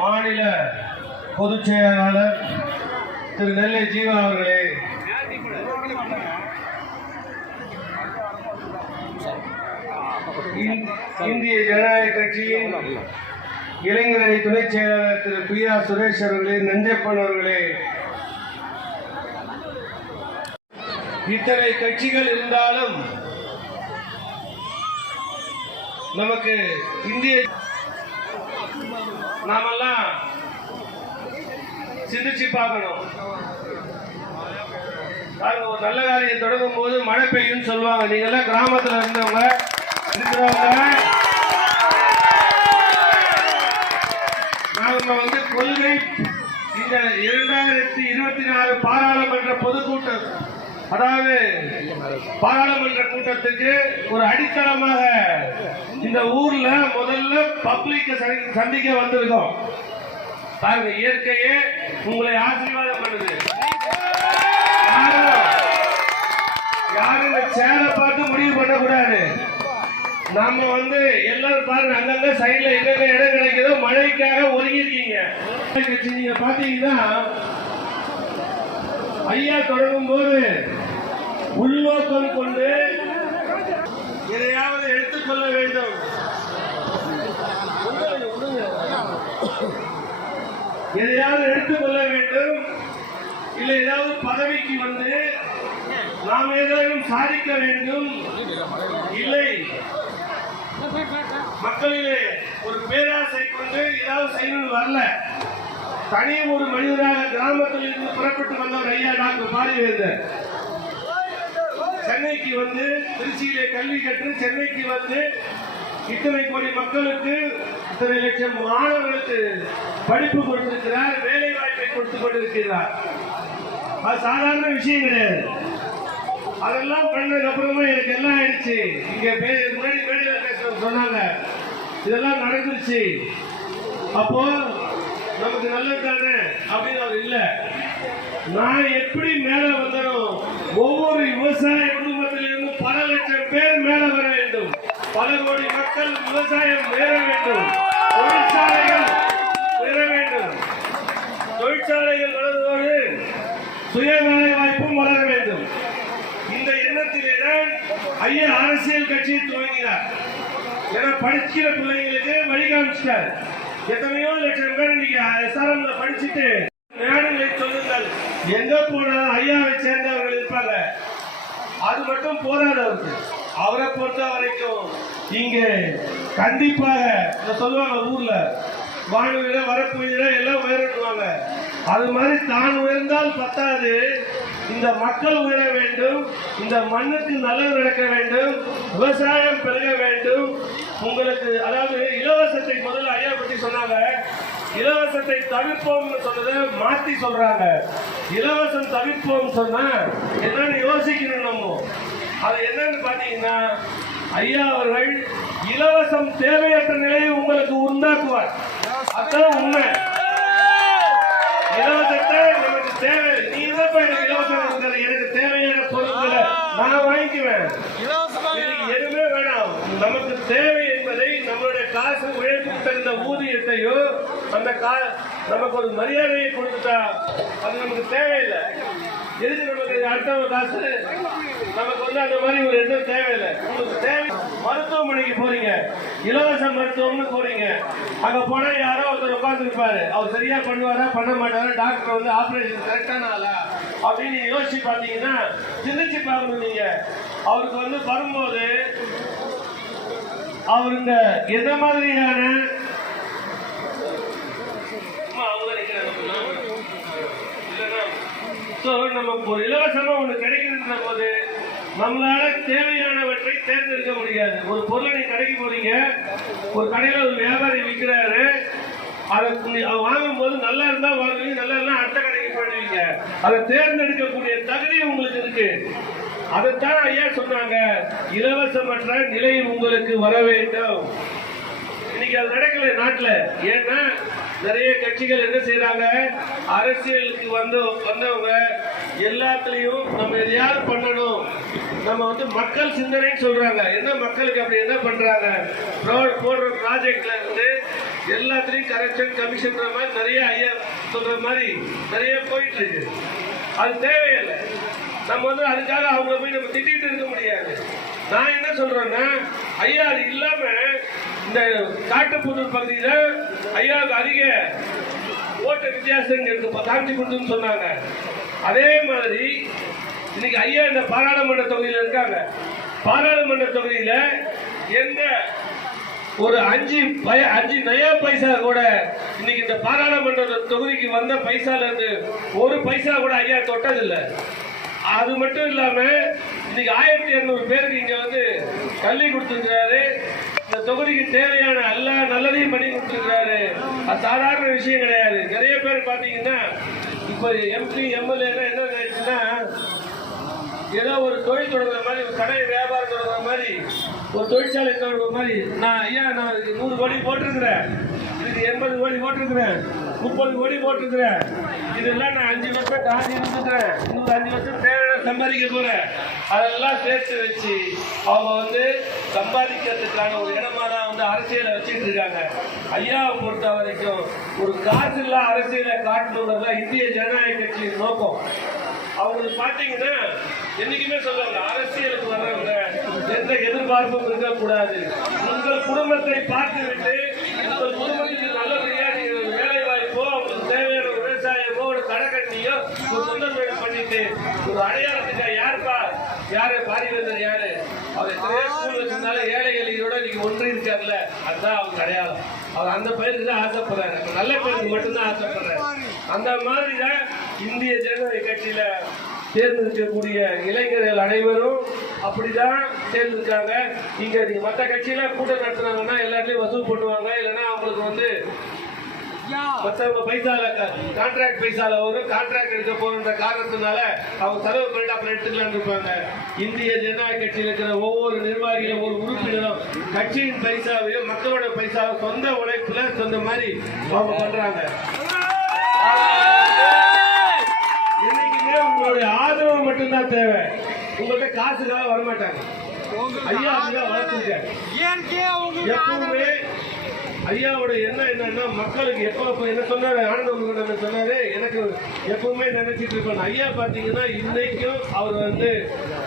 மாநில பொதுச் செயலாளர் திரு நெல்லை ஜீவா அவர்களே, இந்திய ஜனநாயக கட்சியின் இளைஞரணி துணை செயலாளர் திரு பி ஆர் சுரேஷ் அவர்களே, நஞ்சப்பன் அவர்களே, இத்தனை கட்சிகள் இருந்தாலும் நமக்கு இந்திய நாமெல்லாம் சிந்திச்சு பார்க்கணும். ஒரு நல்ல காரியம் தொடங்கும் போது மழை பெய்யும் சொல்லுவாங்க. நீங்க எல்லாம் கிராமத்தில் இருக்கிறவங்க நாம கொள்கை இந்த 2024 பாராளுமன்ற பொதுக்கூட்டம், அதாவது பாராளுமன்ற கூட்டத்துக்கு ஒரு அடித்தளமாக இந்த ஊர்ல முதல்ல பப்ளிக்க சந்திக்க வந்திருக்கோம். பாருங்க, இயற்கையே உங்களை ஆசீர்வாதம் பண்ணுது. யாரும் இந்த சேரை பார்த்து முடிவு பண்ணக்கூடாது. நாம எல்லாரும் பாருங்க, அங்கங்க சைட்ல எங்க இடம் கிடைக்குதோ மழைக்காக ஒதுங்கிருக்கீங்க. நீங்க பாத்தீங்கன்னா ஐயா தொடங்கும் போது உள்நோக்கம் கொண்டு எதையாவது எடுத்துக்கொள்ள வேண்டும், எதையாவது எடுத்துக்கொள்ள வேண்டும், இல்லை ஏதாவது பதவிக்கு நாம் ஏதாவது சாதிக்க வேண்டும், இல்லை மக்களிலே ஒரு பேராசை கொண்டு ஏதாவது செய்யணும் வரல. தனி ஒரு மனிதராக கிராமத்தில் இருந்து புறப்பட்டு வந்தவர் ஐயா டாக்டர் பாரிவேந்தர். சென்னைக்கு திருச்சியிலே கல்வி கற்று சென்னைக்கு இத்தனை கோடி மக்களுக்கு, இத்தனை லட்சம் மாணவர்களுக்கு படிப்பு கொடுத்திருக்கிறார், வேலை வாய்ப்பை கொடுத்துக் கொண்டிருக்கிறார். அது சாதாரண விஷயம் கிடையாது. அதெல்லாம் பண்ணதுக்கு அப்புறமா எனக்கு எல்லாம் ஆயிடுச்சு. இங்க முன்னாடி மேடையில பேசுறவங்க சொன்னாங்க, இதெல்லாம் நடந்துருச்சு, அப்போ நமக்கு நல்லது தானே அப்படின்னு அவர் இல்ல. நான் எப்படி மேல வந்தனும், ஒவ்வொரு விவசாய குடும்பத்திலிருந்து பல லட்சம் பேர் மேல வர வேண்டும், பல கோடி மக்கள் விவசாயம் பெற வேண்டும், தொழிற்சாலைகள் பெற வேண்டும், தொழிற்சாலைகள் வளர்வதோடு சுய வேலை வாய்ப்பும் வளர வேண்டும். இந்த எண்ணத்திலே தான் ஐயா அரசியல் கட்சியை துவங்கினார். என படிக்கிற பிள்ளைங்களுக்கு வழிகாமிச்சிட்டார். எத்தனையோ லட்சம் பேர் இன்னைக்கு எஸ்ஆர்எம்ல படிச்சுட்டு மேடங்களை சொல்லுங்கள், எங்க போனாலும் ஐயாவை சேர்ந்தவர்கள் இருப்பாங்க. அது மட்டும் போராட அவருக்கு. அவரை பொறுத்த வரைக்கும் இங்க கண்டிப்பாக சொல்லுவாங்க, ஊர்ல வானுயிர வரப்புயிர எல்லாம் உயரட்டுவாங்க. அது மாதிரி தான் உயர்ந்தால் பத்தாது, இந்த மக்கள் உயர வேண்டும், இந்த மண்ணுக்கு நல்லது நடக்க வேண்டும், விவசாயம் பெருக வேண்டும். உங்களுக்கு அதாவது இலவசத்தை முதல்ல ஐயா பற்றி சொன்னாங்க. இலவசத்தை தவிர்ப்போம் சொன்னதை மாத்தி சொல்றாங்க. இலவசம் தவிர்ப்போம் சொன்னா என்னன்னு யோசிக்கணும். நம்ம அது என்னன்னு பாத்தீங்கன்னா, ஐயா அவர்கள் இலவசம் தேவையற்ற நிலையை உங்களுக்கு உண்டாக்குவார். அதான் உண்மை. இலவசத்தை நமக்கு தேவை, நீ தான் எனக்கு இலவசம் இருக்கிறது, எனக்கு தேவையான பொருட்களை நான் வாங்கிக்குவேன், எதுவுமே வேணாம். நமக்கு தேவை என்பதை நம்மளுடைய காசு உழைப்பு தந்த ஊதியத்தையோ அந்த நமக்கு ஒரு மரியாதையை கொடுத்துட்டா அது நமக்கு தேவையில்லை. எதுக்கு நமக்கு அடுத்தவங்க காசு? நமக்கு அந்த மாதிரி ஒரு எண்ணம் தேவையில்லை. உங்களுக்கு தேவை, மருத்துவமனைக்கு போறீங்க, இலவச மருத்துவம்னு போறீங்க, அங்க போனா யாரோ ஒருத்தர் உட்கார்ந்து இருப்பாரு, அவர் சரியா பண்ணுவாரா பண்ண மாட்டாரா, டாக்டர் ஆபரேஷன் கரெக்டான ஆளா அப்படின்னு யோசிச்சு பாத்தீங்கன்னா, சிந்திச்சு பார்க்கணும். நீங்க அவருக்கு வரும்போது அவருங்க எந்த மாதிரியான நமக்கு ஒரு இலவசமா ஒண்ணு கிடைக்கின்ற போது நம்மளால தேவையானவற்றை தேர்ந்தெடுக்க முடியாது. ஒரு பொருளை நீங்க கடைக்கு போறீங்க, ஒரு கடையில ஒரு வியாபாரி விற்கிறாரு, அதை வாங்கும் போது நல்லா இருந்தா வாங்குவீங்க, நல்லா இருந்தா அடுத்த கடைக்கு போயிடுவீங்க. அதை தேர்ந்தெடுக்கக்கூடிய தகுதி உங்களுக்கு இருக்கு. அதைத்தான் ஐயா சொன்னாங்க, இலவசமற்ற நிலை உங்களுக்கு வர வேண்டும். இன்னைக்கு அது நடக்கல நாட்டுல. ஏன்னா நிறைய கட்சிகள் என்ன செய்யறாங்க, அரசியலுக்கு வந்தவங்க எல்லாத்துலயும் நம்ம எதையாவது பண்ணணும், நம்ம வந்து மக்கள் சிந்தனைன்னு சொல்றாங்க. என்ன மக்களுக்கு அப்படி என்ன பண்றாங்க, போடுற ப்ராஜெக்ட்ல இருந்து எல்லாத்துலயும் கரெக்ஷன் கமிஷன் மாதிரி நிறைய ஐயா சொல்ற மாதிரி நிறைய போயிட்டு இருக்கு. அது தேவையில்லை. நம்ம வந்து அதுக்காக அவங்க போய் நம்ம திட்டிட்டு இருக்க முடியாது. நான் என்ன சொல்றேன்னா, ஐயா அது இல்லாம இந்த காட்டுப்புதூர் பகுதியில ஐயாவுக்கு அதிக ஓட்ட வித்தியாசம் காட்சி கொடுத்துன்னு சொன்னாங்க. அதே மாதிரி இன்னைக்கு ஐயா இந்த பாராளுமன்ற தொகுதியில இருக்காங்க. பாராளுமன்ற தொகுதியில எந்த ஒரு 5 நயா பைசா கூட இன்னைக்கு இந்த பாராளுமன்ற தொகுதிக்கு வந்த பைசால இருந்து ஒரு பைசா கூட ஐயா தொட்டதில்லை. அது மட்டும் இல்லாம இன்னைக்கு 1200 பேருக்கு இங்க வந்து கல்வி கொடுத்திருக்கிறாரு. இந்த தொகுதிக்கு தேவையான எல்லா நல்லதையும் பண்ணி கொடுத்திருக்கிறாரு. அது சாதாரண விஷயம் கிடையாது. நிறைய பேர் பாத்தீங்கன்னா இப்ப எம்பி எம்எல்ஏ என்ன ஆயிடுச்சுன்னா, ஏதோ ஒரு தொழில் தொடங்குற மாதிரி, ஒரு கடை வியாபாரம் தொடங்குற மாதிரி, ஒரு தொழிற்சாலை தொடங்குற மாதிரி, நான் 100 கோடி போட்டிருக்கிறேன், இதுக்கு 80 கோடி போட்டிருக்கிறேன், 30 கோடி போட்டிருக்கிறேன், இதெல்லாம் நான் 5 வருஷம் தாண்டி இருந்துக்கிறேன், இன்னொரு 5 வருஷம் தேவையான சம்பாதிக்க போறேன், அதெல்லாம் சேர்த்து வச்சு அவங்க வந்து சம்பாதிக்கிறதுக்கான ஒரு இடமா தான் வந்து அரசியலை வச்சுட்டு இருக்காங்க. ஐயாவை பொறுத்த வரைக்கும் ஒரு காசு இல்ல அரசியலை காட்டணுன்றதுதான் இந்திய ஜனநாயக கட்சியின் நோக்கம். அவங்களுக்கு பாத்தீங்கன்னா என்னைக்குமே சொல்றாங்க, அரசியலுக்கு வர்றவங்க எந்த எதிர்பார்ப்பும் இருக்கக்கூடாது. உங்கள் குடும்பத்தை பார்த்துவிட்டு உங்கள் குடும்பத்தில் நல்லபடியா வேலை வாய்ப்போ, அவங்களுக்கு தேவையான விவசாயமோ, ஒரு கடை கட்டியோ, ஒரு சொந்த வீடு பண்ணிட்டு ஒரு அடையாளத்துக்கு யாரு பாரிவேந்தர் யாரு, அவர் எத்தனையோ ஸ்கூல் வச்சிருந்தாலும் ஏழைகளோட இன்னைக்கு ஒன்று இருக்காருல்ல, அதுதான் அவங்க அடையாளம். அவர் அந்த பேருக்கு தான் ஆசைப்படுறாரு, நல்ல பேருக்கு மட்டும்தான் ஆசைப்படுறாரு. அந்த மாதிரிதான் இந்திய ஜனநாயக கட்சியில தேர்ந்தெடுக்கக்கூடிய இளைஞர்கள் அனைவரும் அப்படிதான் தேர்ந்தெடுக்காங்க. இங்க நீங்க மற்ற கட்சியில கூட்டம் நடத்துனாங்கன்னா எல்லாத்தையும் வசூல் பண்ணுவாங்க, இல்லைன்னா அவங்களுக்கு வந்து மற்றவங்க பைசால கான்ட்ராக்ட் பைசால வரும், கான்ட்ராக்ட் எடுக்க போகிற காரணத்தினால அவங்க செலவு பண்ணிட்டு அப்புறம் எடுத்துக்கலாம் இருப்பாங்க. இந்திய ஜனநாயக கட்சியில் இருக்கிற ஒவ்வொரு நிர்வாகிகளும் ஒரு உறுப்பினரும் கட்சியின் பைசாவையும் மக்களோட பைசாவும் சொந்த உழைப்புல சொந்த மாதிரி அவங்க பண்றாங்க. உங்களுடைய ஆதரவு மட்டும்தான் தேவை, உங்கள்கிட்ட காசுக்காக வரமாட்டாங்க. ஐயா வளர்த்துருக்க எப்பவுமே ஐயாவோட என்னன்னா மக்களுக்கு எப்ப என்ன சொன்னாரு, ஆனந்த சொன்னாரு, எனக்கு எப்பவுமே நினைச்சிட்டு இருப்பேன். ஐயா பாத்தீங்கன்னா இன்னைக்கும் அவர் வந்து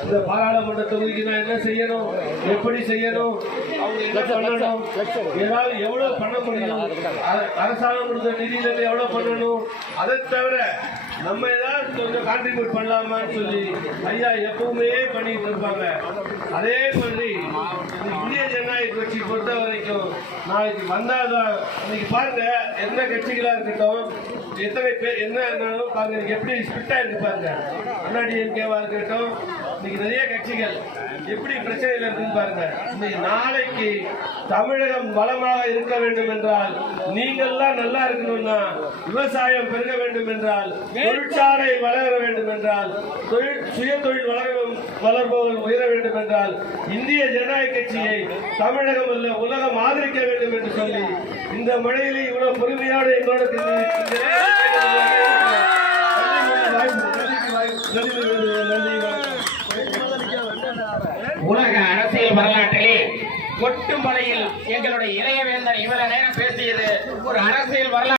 இந்த பாராளுமன்ற தொகுதிக்கு நான் என்ன செய்யணும், எப்படி செய்யணும், அவங்க என்ன பண்ணணும், ஏதாவது எவ்வளவு பண்ண முடியும், அரசாங்கம் கொடுத்த நிதியில இருந்து எவ்வளவு பண்ணணும், அதை தவிர நம்ம ஏதாவது கொஞ்சம் கான்ட்ரிபியூட் பண்ணலாமான்னு சொல்லி ஐயா எப்பவுமே பண்ணிட்டு இருப்பாங்க. அதே மாதிரி இந்திய ஜனநாயக கட்சி பொறுத்த வரைக்கும் நாளைக்கு வந்தாதான், இன்னைக்கு பாருங்க எந்த கட்சிகளா இருக்கட்டும், எத்தனை பேர் என்ன இருந்தாலும் பாருங்க எப்படி ஸ்பிட்டா இருக்கு பாருங்க. அண்ணாடிஎம்கேவா இருக்கட்டும், இன்னைக்கு நிறைய கட்சிகள் எப்படி பிரச்சனைகள் இருக்குன்னு பாருங்க. இன்னைக்கு நாளைக்கு தமிழகம் வளமாக இருக்க வேண்டும் என்றால், நீங்கள்லாம் நல்லா இருக்கணும்னா, விவசாயம் பெருக வேண்டும் என்றால், தொழிற்சாலை வளர வேண்டும் என்றால், சுய தொழில் வளர்பவர்கள் உயர வேண்டும் என்றால், இந்திய ஜனநாயக கட்சியை தமிழகம் அல்ல உலகம் ஆதரிக்க வேண்டும் என்று சொல்லி இந்த மழையிலே இவ்வளவு பொறுமையோடு என்னோட உலக அரசியல் வரலாற்றிலே கொட்டும் மலையில் எங்களுடைய இளையவேந்தர் இவ்வளவு நேரம் பேசியது ஒரு அரசியல் வரலாறு.